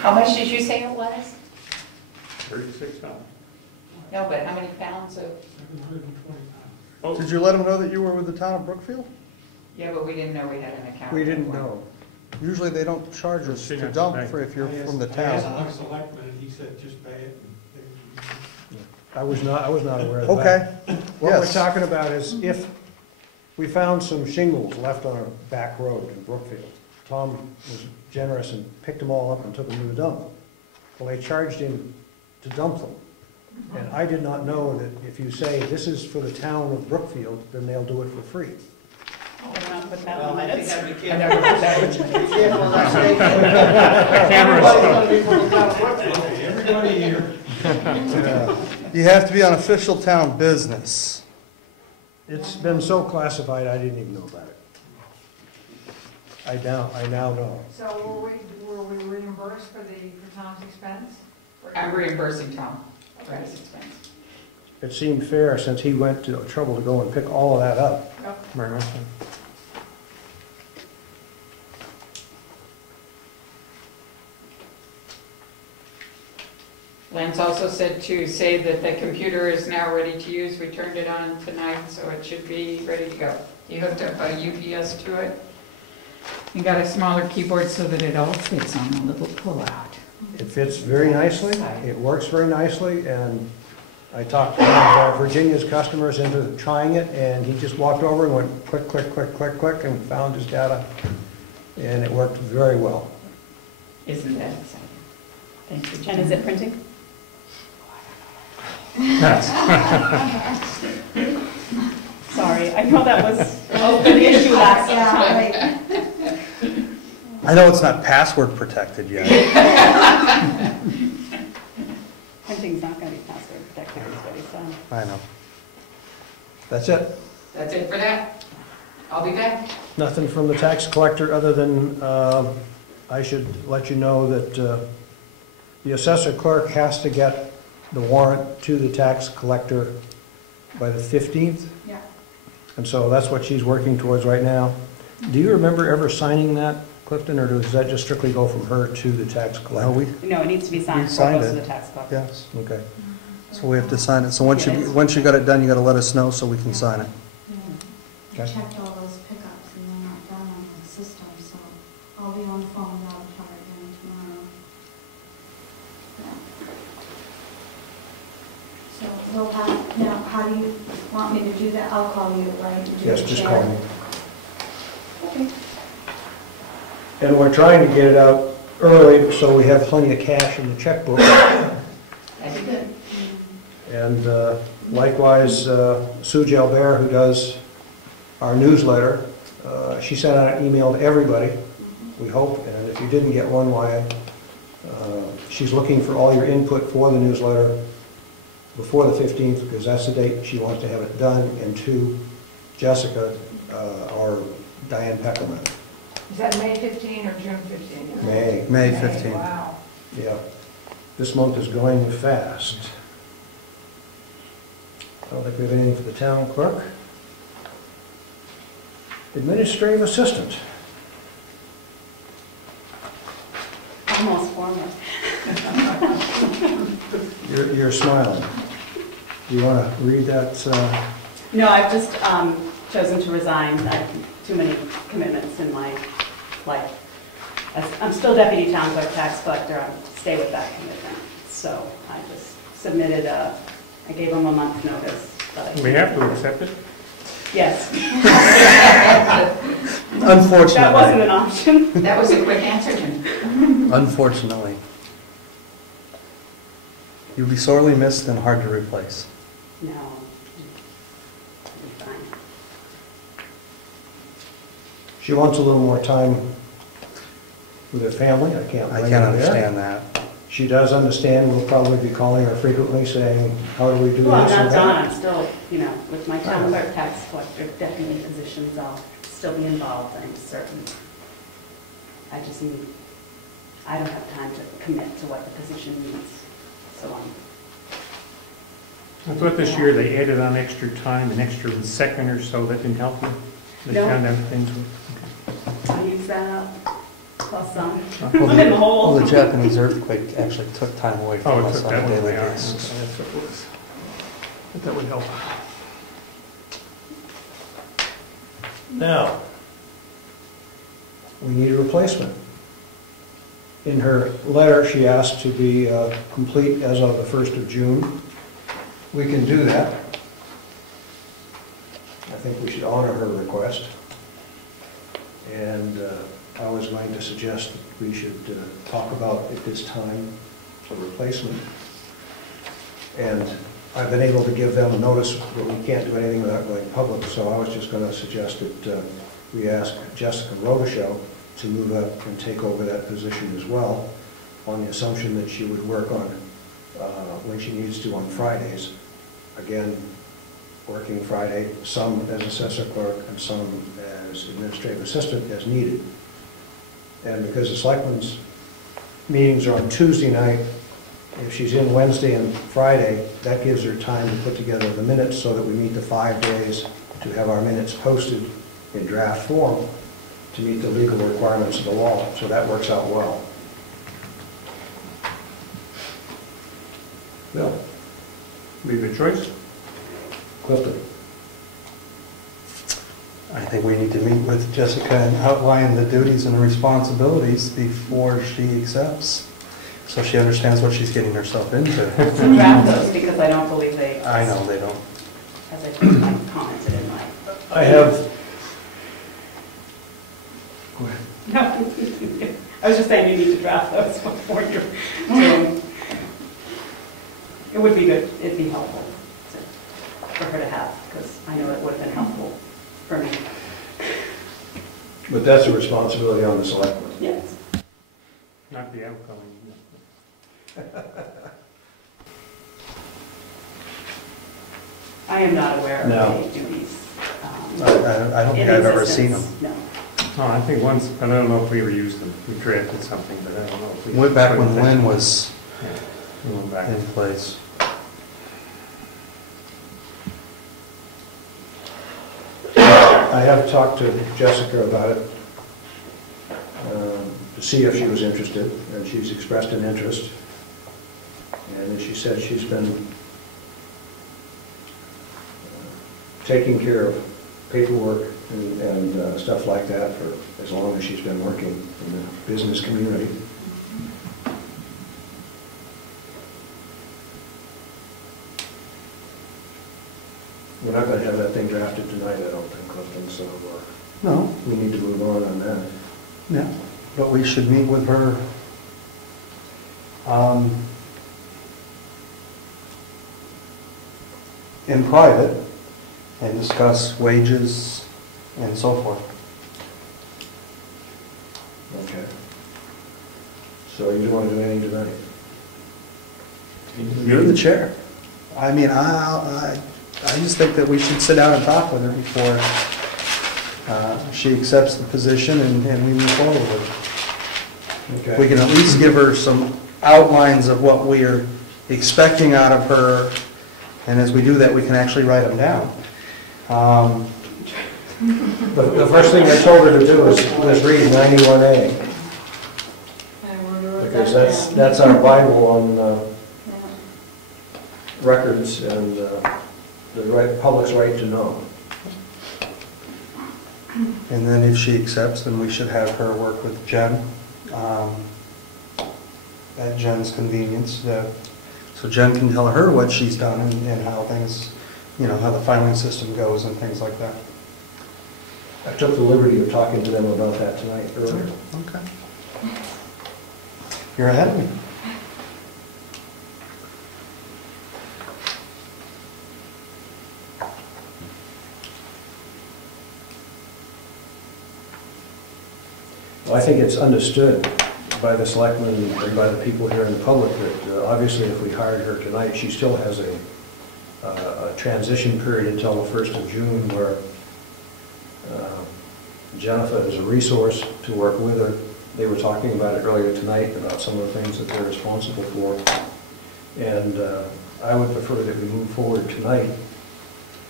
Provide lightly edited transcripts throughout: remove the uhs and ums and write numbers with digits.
How much did you say it was? $36. No, but how many pounds of? 720 pounds. Oh, Did you let them know that you were with the town of Brookfield? Yeah, but we didn't know we had an account. We didn't know. Usually they don't charge us to dump for if you're from the I asked town. the selectman, and he said, just pay it. And I was not aware of that. Okay, What we're yes. talking about is if we found some shingles left on a back road in Brookfield, Tom was generous and picked them all up and took them to the dump. Well, they charged him to dump them. And I did not know that if you say, this is for the town of Brookfield, then they'll do it for free. Better not put that Well, on I think minutes. that'd be I careful. never put that in. Be careful with that statement. Camera's Everybody's gonna be from the town of Brookfield. Okay, everybody here. You have to be on official town business. It's been so classified, I didn't even know about it. I now know. So were we reimbursed for town's expense? I'm reimbursing Tom for his expense. It seemed fair since he went to trouble to go and pick all of that up. very nice. Lance also said to say that the computer is now ready to use. We turned it on tonight, so it should be ready to go. He hooked up a UPS to it. He got a smaller keyboard so that it all fits on the little pull-out. It fits very nicely, it works very nicely, and I talked to one of our Virginia's customers into trying it, and he just walked over and went click, click, click, click, click, and found his data, and it worked very well. Isn't that exciting? Thank you, And is it printing? Sorry, I know that was an issue last time. I know it's not password protected yet. Printing's not going to be password protected, is what he said. I know. That's it. That's it for that. I'll be back. Nothing from the tax collector other than I should let you know that the assessor clerk has to get the warrant to the tax collector by the 15th. Yeah. And so that's what she's working towards right now. Do you remember ever signing that, Clifton, or does that just strictly go from her to the tax No, collector? No, it needs to be signed We before it signed goes to it. the tax collector. Yes, Okay. so we have to sign it. So once you got it done, you gotta let us know so we can sign it. I checked all those pickups and they're not done on the system, so I'll be on the phone with Avatar again tomorrow. Yeah. So we'll have, now, how do you want me to do that? I'll call you, right? and do Yes, the just chair? call me. Okay. And we're trying to get it out early so we have plenty of cash in the checkbook. That'd be good. And likewise, Sue Jalbert, who does our newsletter, she sent out an email to everybody, we hope, and if you didn't get one, why, she's looking for all your input for the newsletter before the 15th, because that's the date she wants to have it done, and to Jessica, or Diane Peckerman. Is that May 15 or June 15? May. May 15th. Wow. Yeah. This month is going fast. I don't think we have anything for the town clerk. Administrative assistant. Almost formal. You're smiling. Do you want to read that? No, I've just chosen to resign. I have too many commitments in my life. I'm still deputy town clerk, tax collector. I stay with that commitment. So I just submitted I gave them a month's notice. But We have to accept it? Yes. Unfortunately. That wasn't an option. That was a quick answer, Jim. Unfortunately. You'll be sorely missed and hard to replace. No. It'll be fine. She wants a little more time with her family. I can't I blame can't her there. understand that. She does understand. We'll probably be calling her frequently saying, how do we do this? Well, I'm not and done. that? I'm still, with my town clerk, tax collector, deputy positions, I'll still be involved, I'm certain. I just need, I don't have time to commit to what the position needs, so I thought this year they added on extra time, an extra second or so. That didn't help you? They No. found out things were... I'll use that up. plus some. Well, I'm in the the hole. Japanese earthquake actually took time away Oh, from it us took on that a one daily away. All right. basis. That's what it was. But that would help. Now, we need a replacement. In her letter, she asked to be complete as of the 1st of June. We can do that. I think we should honor her request. And I was going to suggest that we should talk about at this time a replacement. And I've been able to give them a notice, but we can't do anything without going public, so I was just going to suggest that we ask Jessica Robichaux to move up and take over that position as well, on the assumption that she would work on, when she needs to, on Fridays. Again, working Friday, some as assessor clerk and some as administrative assistant as needed. And because the selectmen's meetings are on Tuesday night, if she's in Wednesday and Friday, that gives her time to put together the minutes so that we meet the 5 days to have our minutes posted in draft form to meet the legal requirements of the law. So that works out well. Bill? Be the choice. Clifton? I think we need to meet with Jessica and outline the duties and responsibilities before she accepts, so she understands what she's getting herself into. Draft those because I don't believe they. I know they don't. As I think I commented in my. I have... Go ahead. No, I was just saying you need to draft those before you're doing. It would be good, it'd be helpful for her to have, because I know it would have been helpful for me. But that's a responsibility on the selectmen. Yes. Not the outgoing. I am not aware of No. any duties. I don't think I've ever seen them. No. Oh, I think once, but I don't know if we ever used them. We drafted something, but I don't know if we. Went back when Lynn was Yeah, we went back. in place. I have talked to Jessica about it, to see if she was interested, and she's expressed an interest. And as she said, she's been taking care of paperwork and stuff like that for as long as she's been working in the business community. We're not going to have that thing drafted tonight, I don't think, Clifton, so No, we need to move on that. yeah, but we should meet with her. In private and discuss wages and so forth. Okay. So you don't want to do anything tonight? You're the chair. I mean, I just think that we should sit down and talk with her before she accepts the position and we move forward with it. Okay. We can at least give her some outlines of what we are expecting out of her, and as we do that, we can actually write them down. The first thing I told her to do was read 91A, because that's our Bible on records and the public's right to know. And then if she accepts, then we should have her work with Jen, at Jen's convenience. So Jen can tell her what she's done and how things, how the filing system goes and things like that. I took the liberty of talking to them about that tonight, earlier. Okay. You're ahead of me. Well, I think it's understood by the selectmen and by the people here in the public that obviously if we hired her tonight, she still has a transition period until the 1st of June where Jennifer is a resource to work with her. They were talking about it earlier tonight, about some of the things that they're responsible for. And I would prefer that we move forward tonight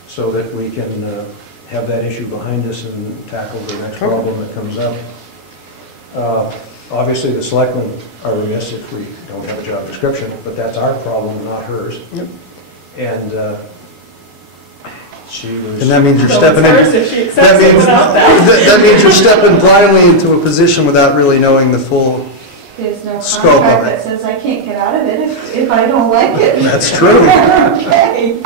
so that we can have that issue behind us and tackle the next problem that comes up. Obviously, the selectmen are remiss if we don't have a job description, but that's our problem, not hers. Yep. And she was... And that means you're So stepping it's hers in. if she accepts it without that. That means you're stepping blindly into a position without really knowing the full, There's no Scope of contract it. that says I can't get out of it if I don't like it. that's true. Okay.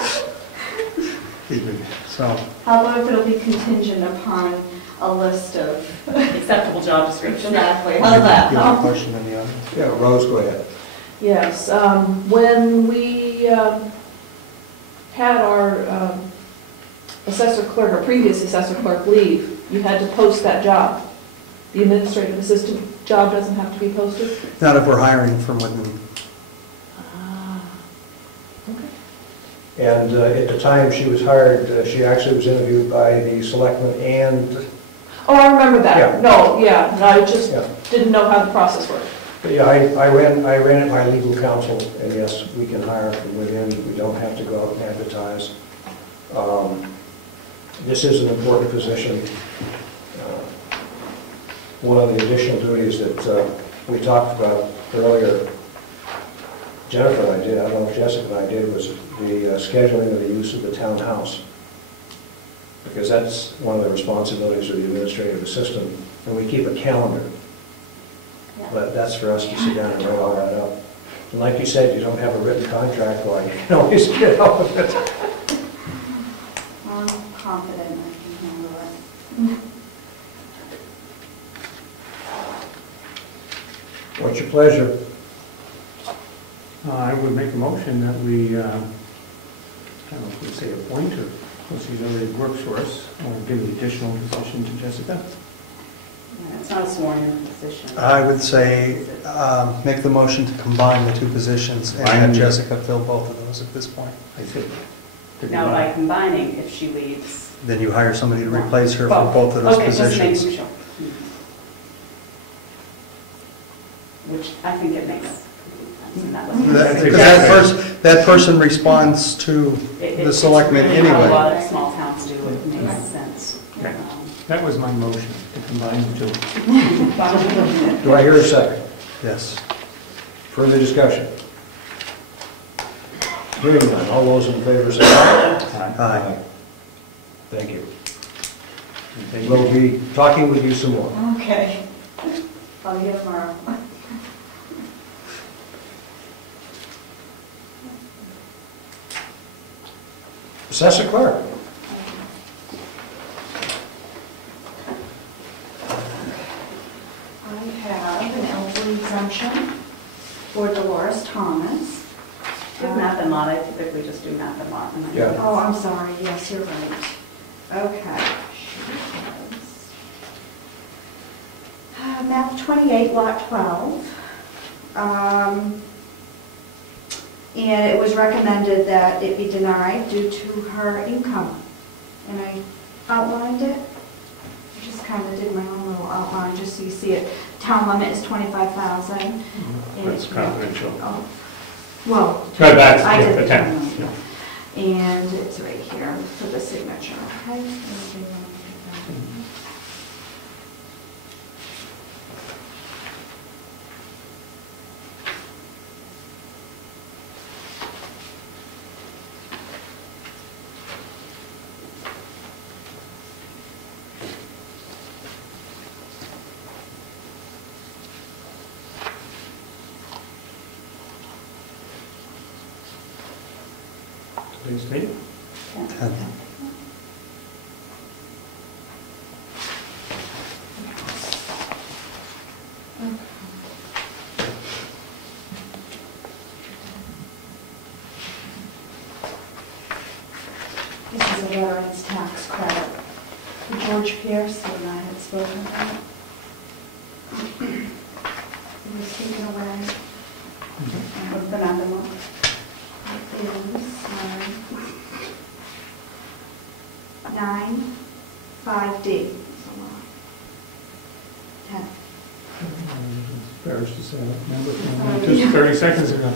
So, How about if it'll be contingent upon a list of, Acceptable job description. exactly, how's that? you have a question in the audience? Yeah, Rose, go ahead. Yes, when we had our assessor clerk, our previous assessor clerk leave, you had to post that job. The administrative assistant job doesn't have to be posted? Not if we're hiring from within. Okay. And at the time she was hired, she actually was interviewed by the selectmen and, Oh, I remember that. Yeah. No, yeah, no, I just yeah. didn't know how the process worked. Yeah, I ran it by legal counsel, and yes, we can hire from within, we don't have to go out and advertise. This is an important position. One of the additional duties that we talked about earlier, Jennifer and I did, I don't know if Jessica and I did, was the scheduling of the use of the townhouse. Because that's one of the responsibilities of the administrative assistant, and we keep a calendar. But that's for us to sit down and write all that up. And like you said, you don't have a written contract, well, you can always get out of it. I'm confident I can handle it. What's your pleasure? I would make a motion that we, I don't know if we say appoint her, because she's already works for us, or give the additional position to Jessica. Yeah, it's not a sworn-in position. I would say, make the motion to combine the two positions and have Jessica fill both of those at this point. I said. Now, by combining, if she leaves. Then you hire somebody to replace her for both of those Okay, just positions. making sure. Which I think it makes sense. And that was- Because that person responds to the selectmen It's really how a anyway. lot of small towns do, it makes sense. Okay. That was my motion, to combine the two. Do I hear a second? Yes. Further discussion? Hearing none, all those in favor say aye. Aye. Thank you. We'll be talking with you some more. Okay. I'll be here tomorrow. Assessor clerk. I have an elderly exemption for Dolores Thomas. With map and lot, I typically just do map and lot. Yeah. Oh, I'm sorry, yes, you're right. Okay. Map 28, lot 12. And it was recommended that it be denied due to her income. And I outlined it. I just kind of did my own little outline, just so you see it. Town limit is 25,000. That's confidential. Oh, well. No, that's I did the the town. town limit. And it's right here for the signature, okay? Today's date? This is a veteran's tax credit. George Pierce and I had spoken about it. It was taken away. What's the map and lot? It is 9-5D. 10. Embarrassed to say, I don't remember, just 30 seconds ago.